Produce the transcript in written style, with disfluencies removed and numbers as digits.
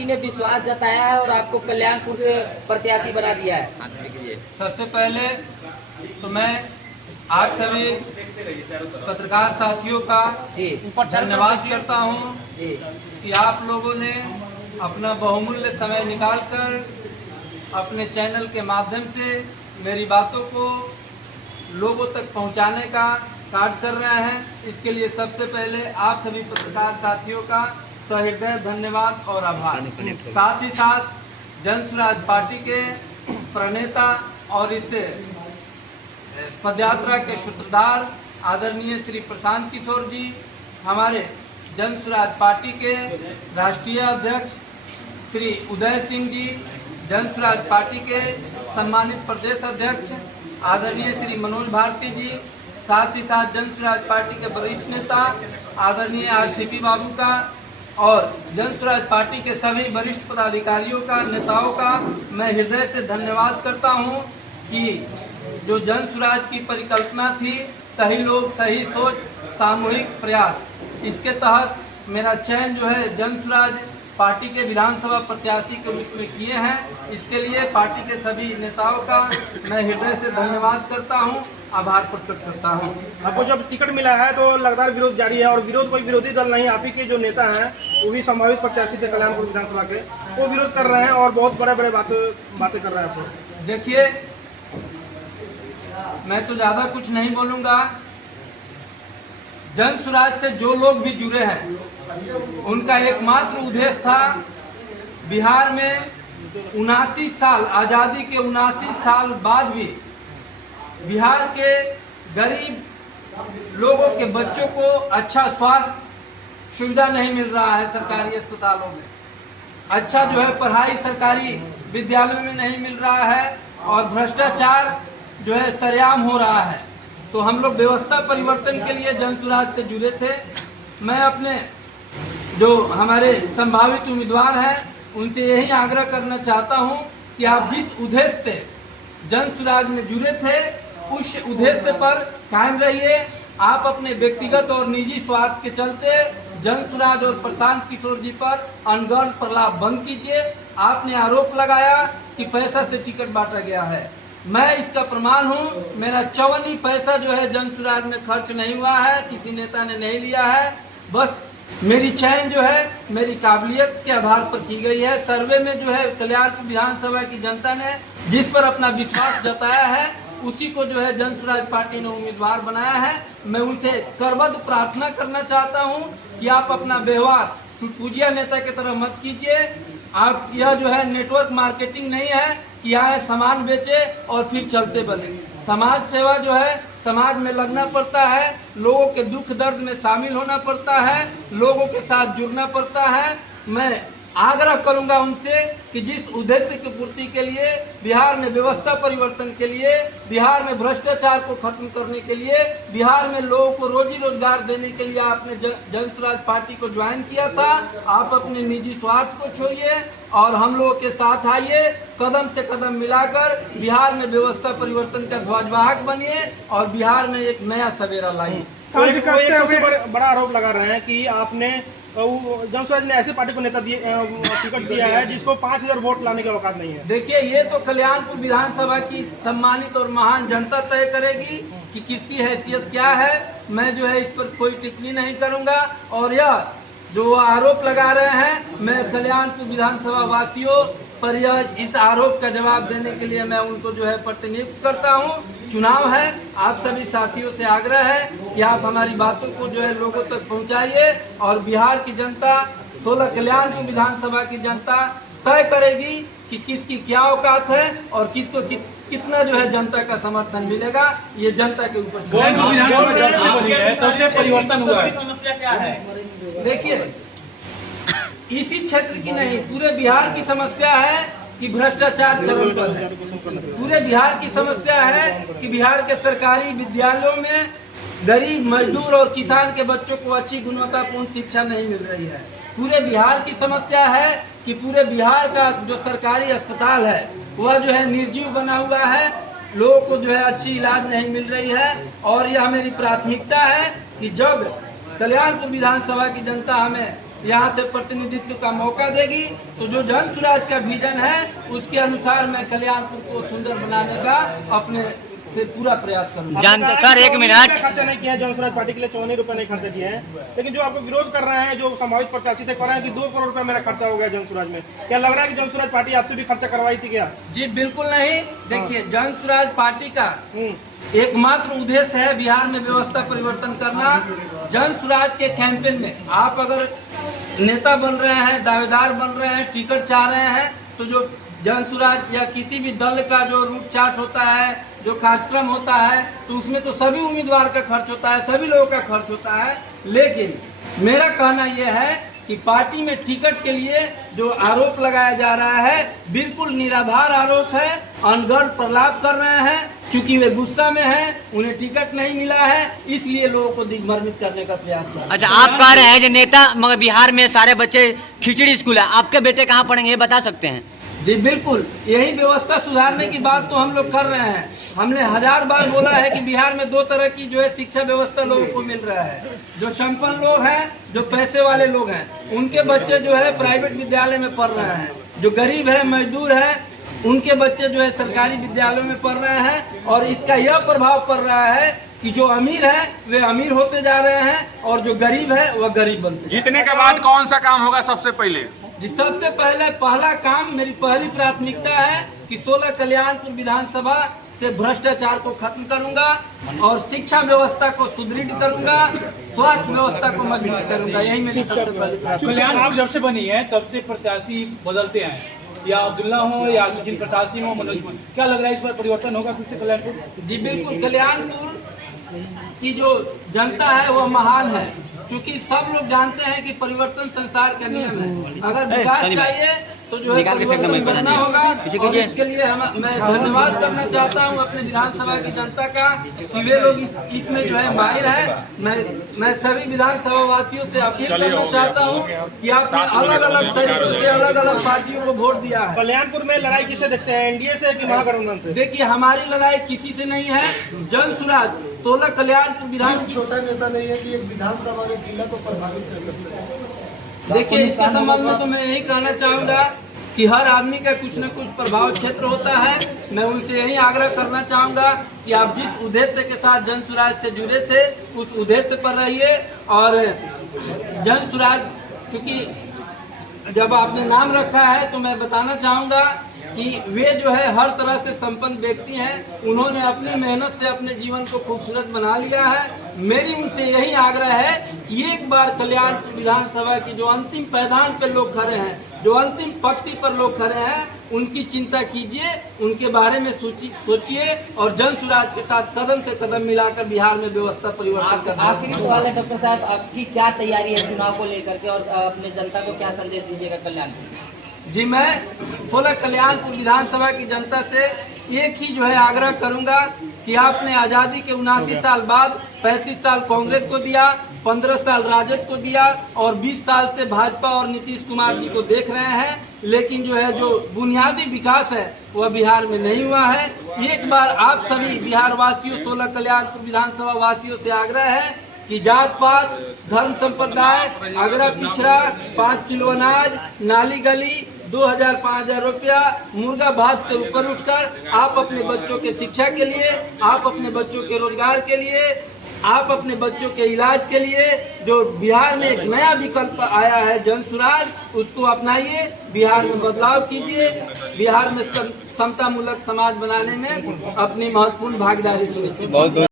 Party ने विश्वास जताया है और आपको कल्याणपुर से प्रत्याशी बना दिया है। सबसे पहले तो मैं आप सभी पत्रकार साथियों का धन्यवाद करता हूं कि आप लोगों ने अपना बहुमूल्य समय निकालकर अपने चैनल के माध्यम से मेरी बातों को लोगों तक पहुंचाने का कार्य कर रहे हैं। इसके लिए सबसे पहले आप सभी पत्रकार साथियों का सहृदय धन्यवाद और आभार। साथ ही साथ जन स्वराज पार्टी के प्रणेता और इस पदयात्रा के सूत्रधार आदरणीय श्री प्रशांत किशोर जी, हमारे जन स्वराज पार्टी के राष्ट्रीय अध्यक्ष श्री उदय सिंह जी, जन स्वराज पार्टी के सम्मानित प्रदेश अध्यक्ष आदरणीय श्री मनोज भारती जी, साथ ही साथ जन स्वराज पार्टी के वरिष्ठ नेता आदरणीय आरसीपी बाबू का और जन स्वराज पार्टी के सभी वरिष्ठ पदाधिकारियों का, नेताओं का मैं हृदय से धन्यवाद करता हूं कि जो जन स्वराज की परिकल्पना थी, सही लोग सही सोच सामूहिक प्रयास, इसके तहत मेरा चयन जो है जन स्वराज पार्टी के विधानसभा प्रत्याशी के रूप में किए हैं। इसके लिए पार्टी के सभी नेताओं का मैं हृदय से धन्यवाद करता हूं, आभार प्रकट करता हूं। आपको जब टिकट मिला है तो लगातार विरोध जारी है और विरोध कोई विरोधी दल नहीं, आप ही के जो नेता हैं वो भी संभावित प्रत्याशी थे कल्याणपुर विधानसभा के, वो विरोध कर रहे हैं और बहुत बड़े बातें कर रहे हैं। देखिए, मैं तो ज्यादा कुछ नहीं बोलूंगा। जन स्वराज से जो लोग भी जुड़े हैं उनका एकमात्र उद्देश्य था बिहार में 79 साल आजादी के 79 साल बाद भी बिहार के गरीब लोगों के बच्चों को अच्छा स्वास्थ्य सुविधा नहीं मिल रहा है सरकारी अस्पतालों में, अच्छा जो है पढ़ाई सरकारी विद्यालयों में नहीं मिल रहा है और भ्रष्टाचार जो है सरेआम हो रहा है। तो हम लोग व्यवस्था परिवर्तन के लिए जन स्वराज से जुड़े थे। मैं अपने जो हमारे संभावित उम्मीदवार हैं उनसे यही आग्रह करना चाहता हूं कि आप जिस उद्देश्य से जन स्वराज में जुड़े थे उस उद्देश्य पर कायम रहिए। आप अपने व्यक्तिगत और निजी स्वार्थ के चलते जन स्वराज और प्रशांत किशोर जी पर अनगढ़ प्रलाप बंद कीजिए। आपने आरोप लगाया कि पैसा से टिकट बांटा गया है, मैं इसका प्रमाण हूं। मेरा 54 पैसा जो है जन स्वराज में खर्च नहीं हुआ है, किसी नेता ने नहीं लिया है। बस मेरी चयन जो है मेरी काबिलियत के आधार पर की गई है। सर्वे में जो है कल्याणपुर विधानसभा की जनता ने जिस पर अपना विश्वास जताया है उसी को जो है जन स्वराज पार्टी ने उम्मीदवार बनाया है। मैं उनसे करबद्ध प्रार्थना करना चाहता हूं कि आप अपना व्यवहार टुटपुजिया नेता की तरह मत कीजिए। आप यह जो है नेटवर्क मार्केटिंग नहीं है कि यहाँ सामान बेचे और फिर चलते बने। समाज सेवा जो है समाज में लगना पड़ता है, लोगों के दुख दर्द में शामिल होना पड़ता है, लोगों के साथ जुड़ना पड़ता है। मैं आग्रह करूंगा उनसे कि जिस उद्देश्य की पूर्ति के लिए, बिहार में व्यवस्था परिवर्तन के लिए, बिहार में भ्रष्टाचार को खत्म करने के लिए, बिहार में लोगों को रोजी रोजगार देने के लिए आपने जन स्वराज पार्टी को ज्वाइन किया था। आप अपने निजी स्वार्थ को छोड़िए और हम लोगों के साथ आइए, कदम से कदम मिलाकर बिहार में व्यवस्था परिवर्तन का ध्वजवाहक बनिए और बिहार में एक नया सवेरा लाइए। बड़ा आरोप लगा रहे हैं कि आपने जन स्वराज ने ऐसी पार्टी को नेता टिकट दिया है जिसको 5000 वोट लाने का औकात नहीं है। देखिए, ये तो कल्याणपुर विधानसभा की सम्मानित और महान जनता तय करेगी कि किसकी हैसियत क्या है। मैं जो है इस पर कोई टिप्पणी नहीं करूंगा और यह जो आरोप लगा रहे हैं, मैं कल्याणपुर विधानसभा वासियों पर यह इस आरोप का जवाब देने के लिए मैं उनको जो है प्रतिनियुक्त करता हूं। चुनाव है, आप सभी साथियों से आग्रह है कि आप हमारी बातों को जो है लोगों तक पहुंचाइए और बिहार की जनता 16 कल्याणपुर विधानसभा की जनता तय करेगी कि किसकी क्या औकात है और किसको कितना जो है जनता का समर्थन मिलेगा। ये जनता के ऊपर परिवर्तन हुआ है। समस्या क्या है? देखिए, इसी क्षेत्र की नहीं पूरे बिहार की समस्या है कि भ्रष्टाचार चरम पर है। पूरे बिहार की समस्या है कि बिहार के सरकारी विद्यालयों में गरीब मजदूर और किसान के बच्चों को अच्छी गुणवत्तापूर्ण शिक्षा नहीं मिल रही है। पूरे बिहार की समस्या है कि पूरे बिहार का जो सरकारी अस्पताल है वह जो है निर्जीव बना हुआ है, लोगों को जो है अच्छी इलाज नहीं मिल रही है। और यह मेरी प्राथमिकता है कि जब कल्याणपुर विधानसभा की जनता हमें यहाँ से प्रतिनिधित्व का मौका देगी तो जो जन स्वराज का विजन है उसके अनुसार मैं कल्याणपुर को सुंदर बनाने का अपने से पूरा प्रयास करूंगा। जानते सर, एक मिनट। खर्चा नहीं किया जन स्वराज पार्टी के लिए, 54 रुपए नहीं खर्चा किए हैं, लेकिन जो आपको विरोध कर रहे हैं, जो संभावित प्रत्याशी थे, कह रहे हैं कि 2 करोड़ रुपए मेरा खर्चा हो गया जन स्वराज में। क्या लग रहा है कि जन स्वराज पार्टी आपसे भी खर्चा करवाई थी क्या? जी बिल्कुल नहीं। देखिए, जन स्वराज पार्टी का एकमात्र उद्देश्य है बिहार में व्यवस्था परिवर्तन करना। जन स्वराज के कैंपेन में आप अगर नेता बन रहे हैं, दावेदार बन रहे हैं, टिकट चाह रहे हैं, तो जो जन स्वराज या किसी भी दल का जो रूट चार्ट होता है, जो कार्यक्रम होता है, तो उसमें तो सभी उम्मीदवार का खर्च होता है, सभी लोगों का खर्च होता है। लेकिन मेरा कहना यह है कि पार्टी में टिकट के लिए जो आरोप लगाया जा रहा है बिल्कुल निराधार आरोप है, अनगढ़ प्रलाप कर रहे हैं। क्योंकि वे गुस्सा में हैं, उन्हें टिकट नहीं मिला है, इसलिए लोगों को दिग्भ्रमित करने का प्रयास कर रहे हैं। अच्छा, आप कह रहे हैं जो नेता, मगर बिहार में सारे बच्चे खिचड़ी स्कूल है, आपके बेटे कहाँ पढ़ेंगे ये बता सकते हैं? जी बिल्कुल, यही व्यवस्था सुधारने की बात तो हम लोग कर रहे हैं। हमने 1000 बार बोला है कि बिहार में 2 तरह की जो है शिक्षा व्यवस्था लोगों को मिल रहा है। जो संपन्न लोग हैं, जो पैसे वाले लोग हैं, उनके बच्चे जो है प्राइवेट विद्यालय में पढ़ रहे हैं। जो गरीब है, मजदूर है, उनके बच्चे जो है सरकारी विद्यालयों में पढ़ रहे हैं। और इसका यह प्रभाव पड़ रहा है कि जो अमीर है वे अमीर होते जा रहे हैं और जो गरीब है वह गरीब बनते। जीतने के बाद कौन सा काम होगा सबसे पहले? जी, सबसे पहला काम, मेरी पहली प्राथमिकता है कि 16 कल्याणपुर विधानसभा से भ्रष्टाचार को खत्म करूंगा और शिक्षा व्यवस्था को सुदृढ़ करूंगा, स्वास्थ्य व्यवस्था को मजबूत करूंगा। यही मेरी सबसे पहली प्राथमिकता। कल्याण आप जब से बनी है तब से प्रत्याशी बदलते हैं, या अब्दुल्ला हो या सचिन प्रसाद सिंह हो, मनोज हो, क्या लग रहा है इस बार परिवर्तन होगा फिर से कल्याणपुर? जी बिल्कुल, कल्याणपुर की जो जनता है वह महान है। क्योंकि सब लोग जानते हैं कि परिवर्तन संसार का नियम है। अगर विकास चाहिए तो जो है परिवर्तन करना होगा। और इसके लिए मैं धन्यवाद करना चाहता हूं अपने विधानसभा की जनता का कि वे लोग इसमें जो है माहिर है। मैं सभी विधानसभा वासियों से अपील करना चाहता हूं कि आपने अलग अलग तरीकों से अलग अलग पार्टियों को वोट दिया है। कल्याणपुर में लड़ाई किसे देखते हैं, एनडीए से कि महागठबंधन से? देखिए, हमारी लड़ाई किसी से नहीं है। जन स्वराज 16 कल्याणपुर विधान छोटा नेता नहीं है कि एक विधानसभा और जिला को प्रभावित नहीं कर सके। देखिए, इसके संबंध में तो मैं यही कहना चाहूंगा कि हर आदमी का कुछ न कुछ प्रभाव क्षेत्र होता है। मैं उनसे यही आग्रह करना चाहूंगा कि आप जिस उद्देश्य के साथ जन स्वराज से जुड़े थे उस उद्देश्य पर रहिए। और जन स्वराज, क्योंकि जब आपने नाम रखा है तो मैं बताना चाहूंगा कि वे जो है हर तरह से संपन्न व्यक्ति हैं। उन्होंने अपनी मेहनत से अपने जीवन को खूबसूरत बना लिया है। मेरी उनसे यही आग्रह है कि एक बार कल्याणपुर विधानसभा की जो अंतिम पैदान पर लोग खड़े हैं, जो अंतिम पंक्ति पर लोग खड़े हैं, उनकी चिंता कीजिए, उनके बारे में सोचिए और जन स्वराज के साथ कदम से कदम मिलाकर बिहार में व्यवस्था परिवर्तन करना। आखिरी सवाल है डॉक्टर साहब, आपकी क्या तैयारी है चुनाव को लेकर के और अपने जनता को क्या संदेश दीजिएगा कल्याणपुर? जी, मैं 16 कल्याणपुर विधानसभा की जनता से एक ही जो है आग्रह करूंगा कि आपने आज़ादी के 79 साल बाद 35 साल कांग्रेस को दिया, 15 साल राजद को दिया और 20 साल से भाजपा और नीतीश कुमार जी को देख रहे हैं। लेकिन जो है जो बुनियादी विकास है वह बिहार में नहीं हुआ है। एक बार आप सभी बिहार वासियों, 16 कल्याणपुर विधानसभा वासियों से आग्रह है कि जात पात, धर्म संप्रदाय, अगरा पिछड़ा, 5 किलो अनाज, नाली गली, 2000 5000 रुपया, मुर्गा भात से ऊपर उठकर आप अपने बच्चों के शिक्षा के लिए, आप अपने बच्चों के रोजगार के लिए, आप अपने बच्चों के इलाज के लिए जो बिहार में एक नया विकल्प आया है जन स्वराज, उसको अपनाइए, बिहार में बदलाव कीजिए, बिहार में समतामूलक समाज बनाने में अपनी महत्वपूर्ण भागीदारी सुनिश्चित।